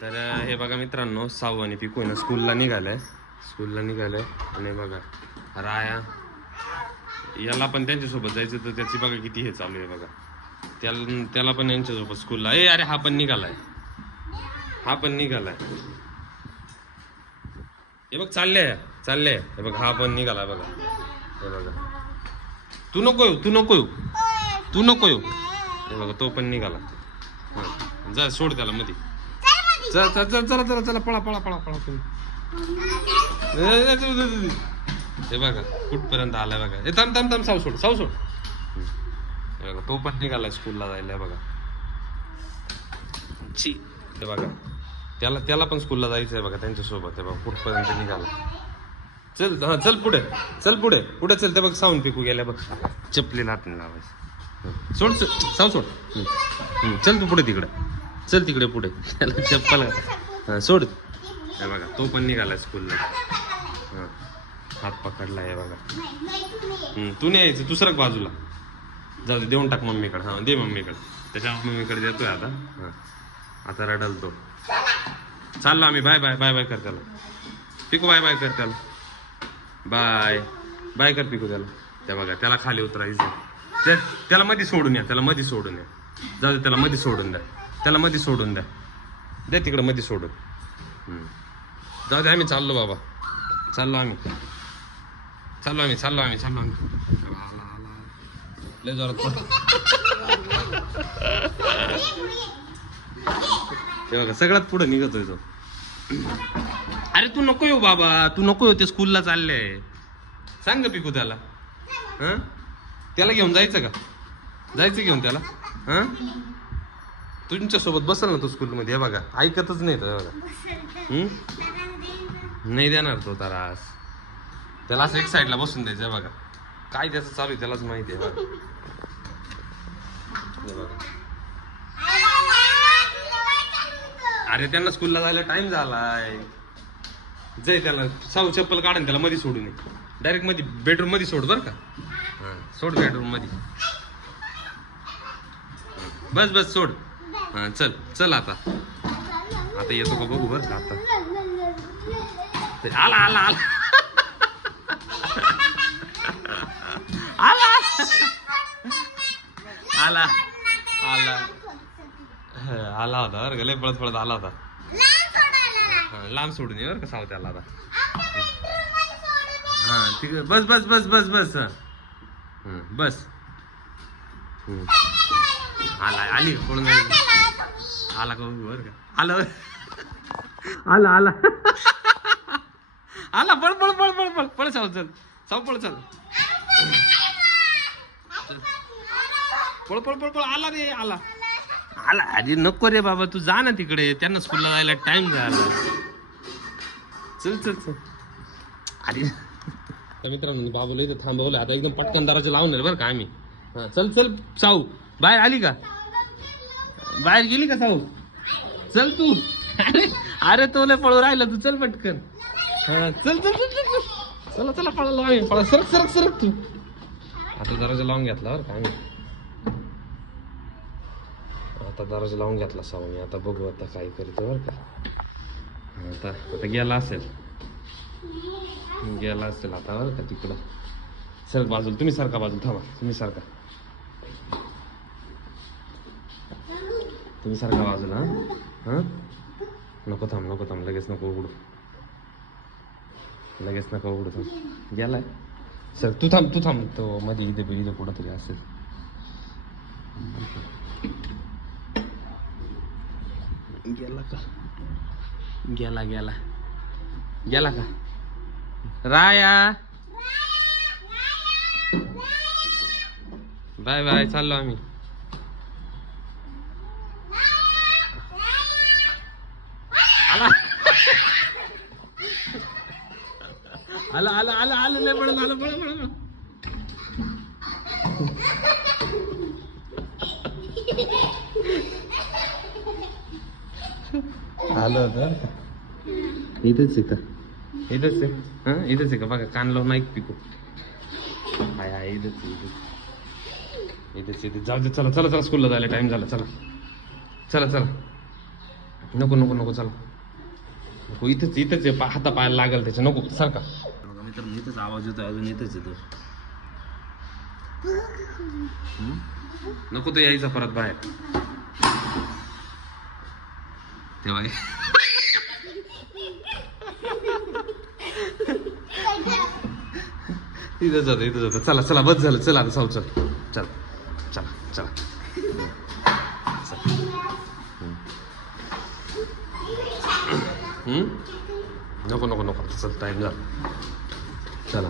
तर हे बघा मित्रांनो, साऊ आणि पिकू ना स्कूलला निघालाय. आणि बघा राया याला पण त्यांच्यासोबत जायचं, तर त्याची बघा किती हे चालू आहे बघा. त्याला पण यांच्यासोबत स्कूलला. अरे हा पण निघालाय. हे बघ चालले हे बघ, हा पण निघाला बघा. हे बघा, तू नको येऊ. हे बघा तो पण निघाला. जा सोड त्याला मध्ये. चला पळा तुम्ही. हे बघा कुठपर्यंत आलाय बघा. हे थांब साऊ सोड. हे बघा तो पण निघालाय स्कूलला जायला बघा. हे बघा त्याला पण स्कूलला जायचंय बघा त्यांच्यासोबत. हे बघा कुठपर्यंत निघाला. चल पुढे चल. ते बघ साऊन पिकू गेल्या बघ. चपलीला हात नाही लावायचं. सोड. चल तू पुढे तिकडे पुढे. त्याला चप्पल सोड. हे बघा तो पण निघाला स्कूलला. हात पकडला. हे बघा तू नाही यायचं, तू सरक बाजूला. जाऊ दे, देऊन टाक मम्मीकडे. हा दे मम्मीकडे. त्याच्या मम्मीकडे देतोय आता. आता रडल तो. चाललो आम्ही. बाय कर त्याला. पिकू बाय कर त्याला. बाय कर पिकू त्याला. त्या बघा त्याला खाली उतरायचं. त्याला मध्ये सोडून या. जाऊ दे, त्याला मध्ये सोडून द्या. दे तिकडं मध्ये सोडून. जाऊ दे, आम्ही चाललो बाबा. चाललो आम्ही. लय जोरात ते बघा सगळ्यात पुढे निघतोय तो. अरे तू नको येऊ बाबा, ते स्कूलला चाललंय. सांग ग पिकू त्याला. त्याला घेऊन जायचं घेऊन त्याला. तुमच्या सोबत बसल ना तो स्कूलमध्ये. हे बघा ऐकतच नाही तर बघा. नाही देणार तो त्रास. त्याला असं एक साईडला बसून द्यायचं. बघा काय त्याचं चालू आहे त्यालाच माहिती आहे बघा. अरे त्यांना स्कूलला जायला टाइम झालाय. त्याला साऊ चप्पल काढून त्याला मध्ये सोडून ये. डायरेक्ट मध्ये बेडरूम मध्ये सोड बरं का. सोड बेडरूम मध्ये. बस सोड. चल आता येतो का बघू बरं का. आता आला होता बरं का. लय पळत आला होता. लांब सोडून ये बरं का साव त्याला आता. ठीक आहे. बस. आली पळून आला का बघू बरं का. आला पळ साव पळ चल. पळ आला रे. आला अरे नको रे बाबा, तू जा ना तिकडे. त्यांना स्कूलला जायला टाइम झाला. चल अरे मित्रांनो बाबूला इथं थांबवलं. आता एकदम पटकन दरवाजा लावून बरं का आम्ही. चल साऊ. बाहेर आली का? बाहेर गेली का साऊ? चल तू. अरे तो लय पळू राहिला. तू चल पटकन. चला पळालो आम्ही. सरक तू. आता दरवाजा लावून घेतला बरं का आम्ही. आता दरवाजा लावून घेतला सावनी. आता बघू आता काय करतो बरं का. आता गेला असेल आता बरं का तिकडं. सरक बाजूला. तुम्ही सारखा बाजूला थांबा. तुम्ही सारखा बाजूला. नको थांब. लगेच नको उघडू. थांब. गेलाय. सर तू थांब. तो मध्ये इथे कुठं तरी असेल. गेला का? गेला का? राया बाय चाललो आम्ही. आला नाही पडलं. आलं होतं इथेच आहे का बघा. कान लावून ऐक पिकू. हाय इथेच. जाऊ दे. चला स्कूलला जायला टाइम झाला. चला नको नको नको चला नको, इथंच इथंच आहे, हाता पायाला लागेल त्याच्या, नको सारखा. मित्र इथंच आवाज येतो, अजून इथंच येतो. नको तो यायचा परत बाहेर. तेव्हा इथं जातं इथं जातं. चला चला बस झालं, चला आता साऊ चल चल चला चला. नको नको नको चल, टाईम झाला चला.